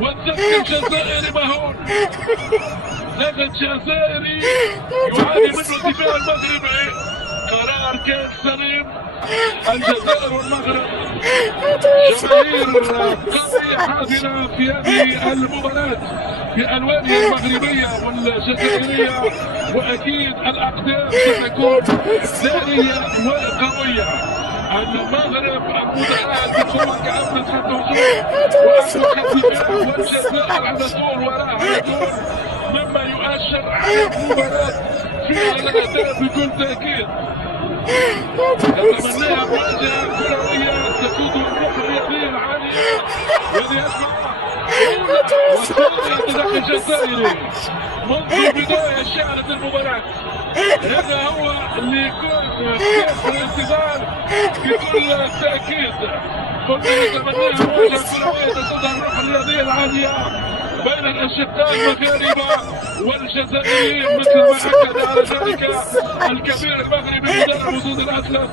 والزمن الجزائري مهون. نجد جزائري يعاني منه الدفاع المغربي. قرار كان سليم. الجزائر والمغرب جماهير قوية حاضرة في هذه المباراة بألوانها المغربية والجزائرية، وأكيد الأقدام ستكون نارية وقوية. المغرب المتأهل بقوة كأمن خط وجود والجزائر على طول وراء على طول، مما يؤشر على مباراة فيها الأهداف بكل تأكيد. نتمناها مواجهة كروية تقود الروح الرياضية العالية والتدخل الجزائري منذ بداية شعلة المباراة. هذا هو اللي يكون في الانتظار بكل تأكيد. كنا نتمناها مواجهة كروية تقودها الروح الرياضية العالية بين الأشقاء المغاربة والجزائريين، مثل ما أكد على ذلك الكبير المغربي مدرب وجود الأطلس.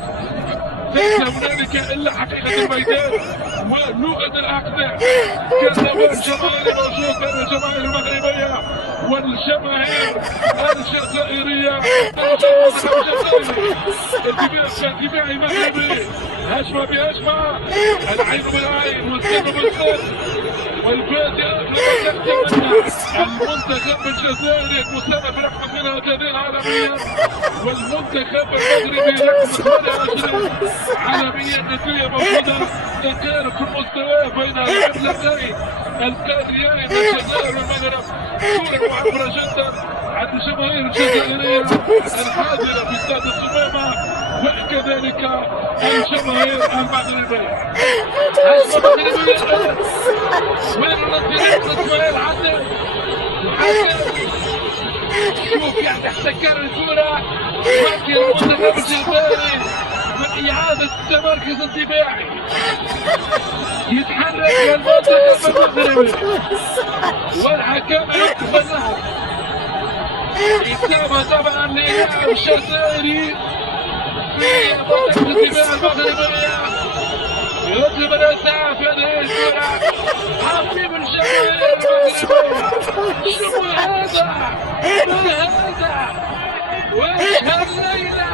ليس هنالك إلا حقيقة الميدان ولغة الأقدام. كان الجماهير موجود بين الجماهير المغربية والجماهير الجزائرية. انتباهي مغربي، هجمة بهجمة، العين بالعين والسن بالسن، والفاتحة المنتخب الجزائري المستضيف رقم 32 عالميا، والمنتخب المغربي رقم 28 عالميا. النتيجة موجودة تقارب في المستوى بين العملاقين القاريين الجزائر والمغرب. صورة معبرة جدا عن الجماهير الجزائرية الحاضرة في استاد الصمامة وكذلك الجماهير المغربية. وين النصيرين اسماعيل حسن شوف يعني احتكر الكرة ممكن المنتخب الجزائري من إعادة التمركز الدفاعي. يتحرك المنتخب المغربي والحكم يكتب النهر. إصابة طبعا للاعب الجزائري في منطقة الدفاع المغربية. يطلب الاسعاف هذه الكرة حبيب الجماهير المغربية. شنو هذا؟ ما هذا؟ وايش هالليلة؟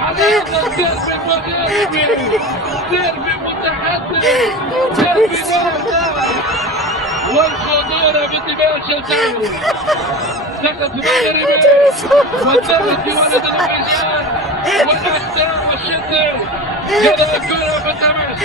على هذا الديربي المغربي، ديربي متحدث، ديربي نار والخطورة باتباع الجزائر. سقط مغربي والدرب في ولد الرجال والاحداث والشتاء. يلا الكرة بالتماس.